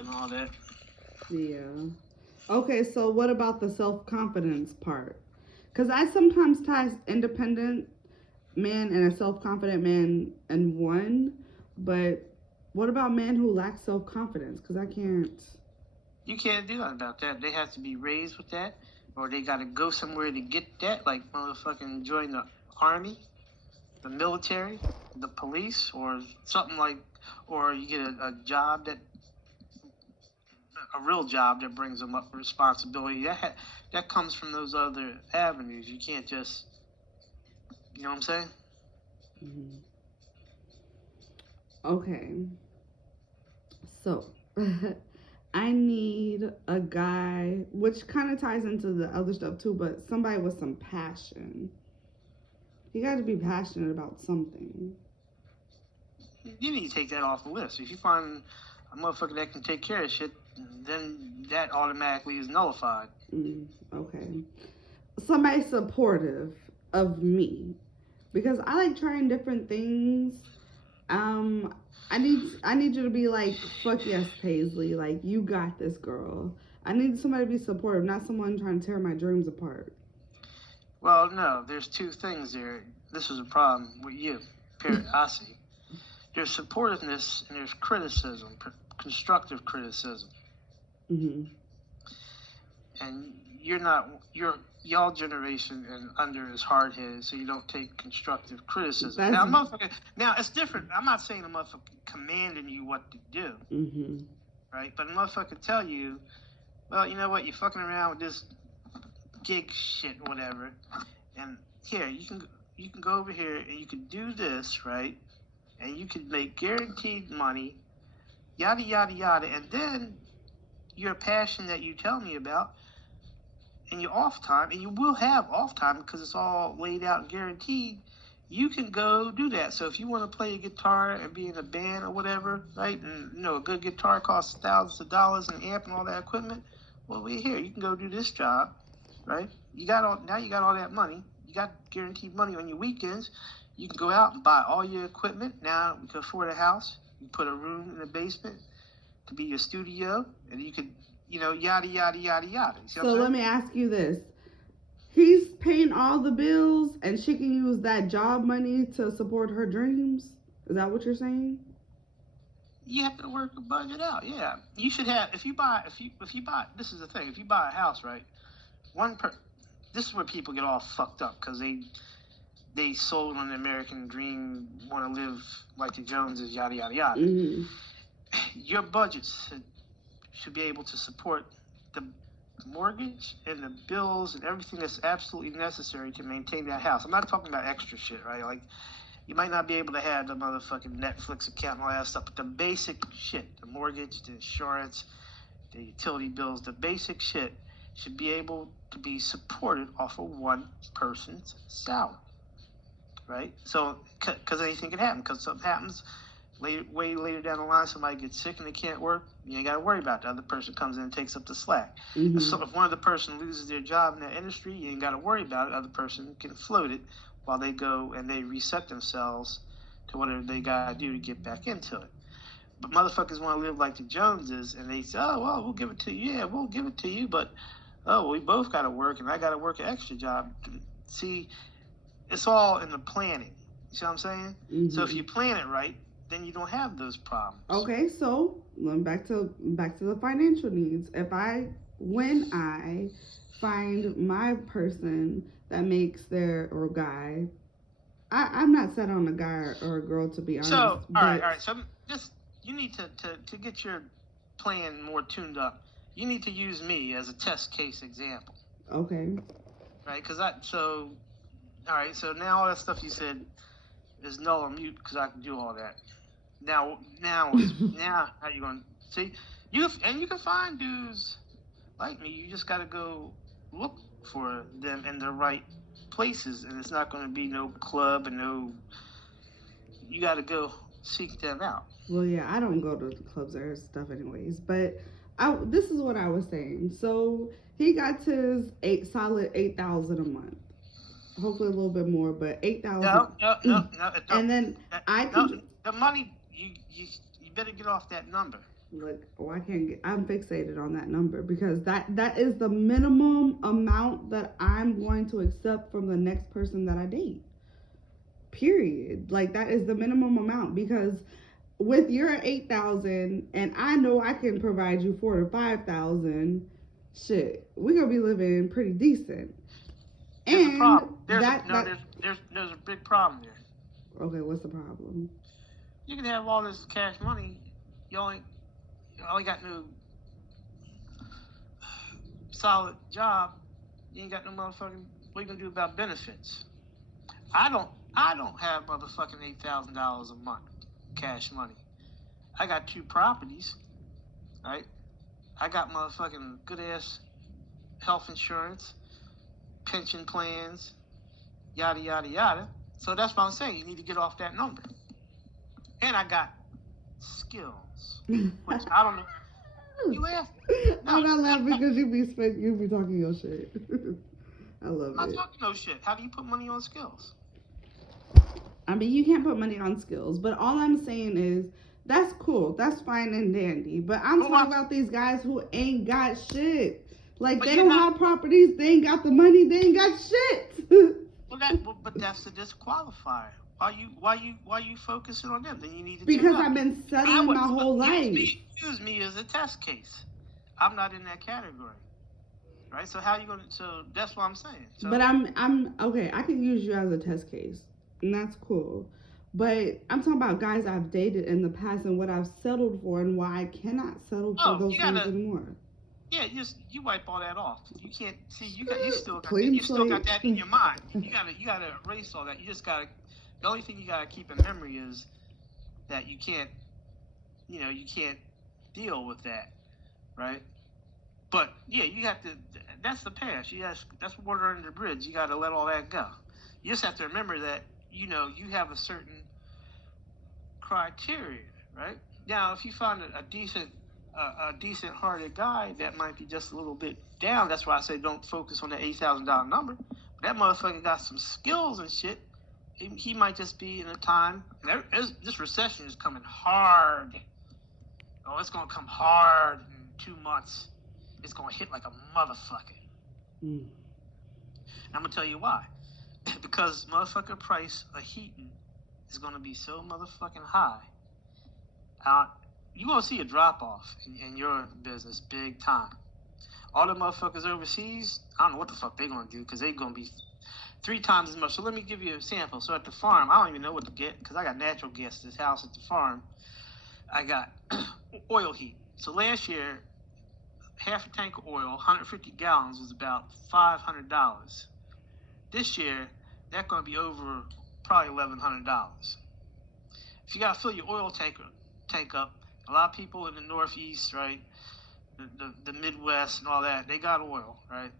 and all that. Yeah. Okay, so what about the self confidence part? Because I sometimes tie independent man and a self confident man in one, but what about men who lack self confidence? Because I can't. You can't do nothing about that. They have to be raised with that, or they got to go somewhere to get that, like motherfucking join the army, the military, the police, or something like, or you get a job that a real job that brings them up responsibility. That comes from those other avenues. You can't just, you know what I'm saying? Mhm. Okay, so I need a guy, which kind of ties into the other stuff too, but somebody with some passion. You got to be passionate about something. You need to take that off the list. If you find a motherfucker that can take care of shit, then that automatically is nullified. Okay. Somebody supportive of me because I like trying different things. Um, I need you to be like, fuck yes, Paisley. Like, you got this, girl. I need somebody to be supportive, not someone trying to tear my dreams apart. Well, no, there's two things there. This is a problem with you, I see. There's supportiveness and there's criticism, constructive criticism. Mm-hmm. And you're not, y'all generation and under is hard headed, so you don't take constructive criticism. That's. Now, motherfucker, now it's different. I'm not saying a motherfucker commanding you what to do, Mm-hmm. right? But a motherfucker tell you, well, you know what, you're fucking around with this gig shit, whatever, and here you can go over here and you can do this, right? And you can make guaranteed money, yada yada yada, and then your passion that you tell me about, and your off time, and you will have off time because it's all laid out and guaranteed. You can go do that. So if you want to play a guitar and be in a band or whatever, right? And a good guitar costs thousands of dollars, and amp and all that equipment. Well, we're here. You can go do this job, right? You got all now. You got all that money. You got guaranteed money on your weekends. You can go out and buy all your equipment. Now we can afford a house. You put a room in the basement to be your studio, and you could, yada yada yada yada. You see what So I'm let saying? me ask you this: he's paying all the bills, and she can use that job money to support her dreams. Is that what you're saying? You have to work a budget out. Yeah, you should have. If you buy, this is the thing. If you buy a house, right? One per. This is where people get all fucked up because they sold on the American dream, want to live like the Joneses, yada yada yada. Mm-hmm. Your budgets should be able to support the mortgage and the bills and everything that's absolutely necessary to maintain that house. I'm not talking about extra shit, right? Like, you might not be able to have the motherfucking Netflix account and all that stuff, but the basic shit, the mortgage, the insurance, the utility bills, the basic shit should be able to be supported off of one person's salary, right? So, because anything can happen, because something happens way later down the line, somebody gets sick and they can't work, you ain't got to worry about it. The other person comes in and takes up the slack. Mm-hmm. If one of the person loses their job in that industry, you ain't got to worry about it. The other person can float it while they go and they reset themselves to whatever they got to do to get back into it. But motherfuckers want to live like the Joneses, and they say, oh, well, we'll give it to you. Yeah, we'll give it to you, but, oh, we both got to work, and I got to work an extra job. See, it's all in the planning. You see what I'm saying? So if Mm-hmm. you plan it right, then you don't have those problems. Okay, so back to the financial needs. When I find my person that makes their or guy, I'm not set on a guy or a girl to be honest, So, all but right. So just you need to get your plan more tuned up. You need to use me as a test case example, okay. right? All right. So now all that stuff you said is null and mute because I can do all that. Now how you gonna see? You can find dudes like me. You just got to go look for them in the right places, and it's not going to be no club and no. You got to go seek them out. Well, yeah, I don't go to the clubs or stuff anyways, but this is what I was saying. So he got his solid 8,000 a month. Hopefully a little bit more, but 8,000. No. And then I No, can the money you better get off that number. Look, oh, I can't get. I'm fixated on that number because that is the minimum amount that I'm going to accept from the next person that I date. Period. Like that is the minimum amount because with your 8,000 and I know I can provide you 4 to 5,000. Shit, we're gonna be living pretty decent. There's a And problem. There's a no. that There's a big problem there. okay. What's the problem? You can have all this cash money. You only you only got no solid job. You ain't got no motherfucking. What you gonna do about benefits? I don't. I don't have motherfucking $8,000 a month cash money. I got 2 properties, right? I got motherfucking good ass health insurance, pension plans, yada yada yada. So that's what I'm saying. You need to get off that number. And I got skills, which I don't know. You laugh? No, I'm not laughing because you be talking your shit. I love I'm not it. talking no shit. How do you put money on skills? I mean, you can't put money on skills, but all I'm saying is that's cool. That's fine and dandy. But I'm talking about these guys who ain't got shit. Like they don't have properties. They ain't got the money. They ain't got shit. But that's the disqualifier. Why you focusing on them? Then you need to because I've been studying my whole life. Use me as a test case. I'm not in that category, right? So how you gonna? So that's what I'm saying. So, but I'm okay. I can use you as a test case, and that's cool. But I'm talking about guys I've dated in the past and what I've settled for and why I cannot settle for those things anymore. Yeah, you wipe all that off. You can't see you still got that in your mind. You gotta erase all that. You just gotta. The only thing you gotta keep in memory is that you can't deal with that, right? But yeah, you have to. That's the past. That's water under the bridge. You got to let all that go. You just have to remember that you have a certain criteria, right? Now, if you find a decent hearted guy that might be just a little bit down, that's why I say don't focus on the $8,000 number. But that motherfucker got some skills and shit. He might just be in a time. This recession is coming hard. Oh, it's gonna come hard in 2 months. It's gonna hit like a motherfucker. And I'm gonna tell you why. Because motherfucker price of heating is gonna be so motherfucking high. You're gonna see a drop off in your business big time. All the motherfuckers overseas, I don't know what the fuck they're gonna do because they're gonna be 3 times as much. So let me give you a sample. So at the farm, I don't even know what to get because I got natural gas at this house at the farm. I got oil heat. So last year, half a tank of oil, 150 gallons, was about $500. This year, that's going to be over probably $1,100. If you got to fill your oil tank up, a lot of people in the Northeast, right, the Midwest and all that, they got oil, right?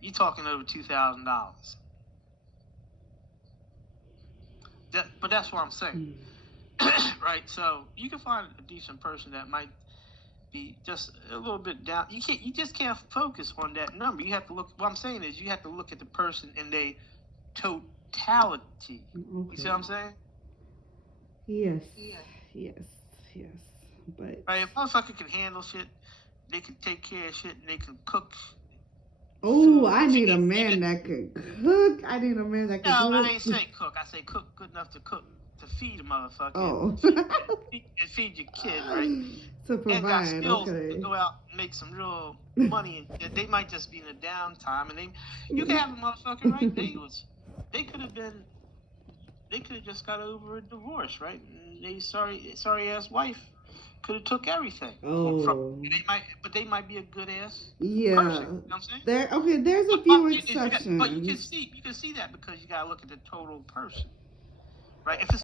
You're talking over $2,000. But that's what I'm saying. Right, so you can find a decent person that might be just a little bit down. You just can't focus on that number. You have to look. What I'm saying is, you have to look at the person in their totality. Okay. You see what I'm saying? Yes. But right, if a motherfucker can handle shit, they can take care of shit, and they can cook. Oh, I need a man that can cook. I need a man that can cook. No, I ain't say cook. I say cook good enough to cook. To feed a motherfucker. Oh. and feed your kid, right? To provide, and got skills okay. to go out and make some real money. And they might just be in a downtime, and you can have a motherfucker, right? They could have just got over a divorce, right? And they sorry ass wife could have took everything. Oh. They might be a good ass person. You know what I'm saying? There's a few exceptions. But you can see that because you gotta look at the total person. Right? If it's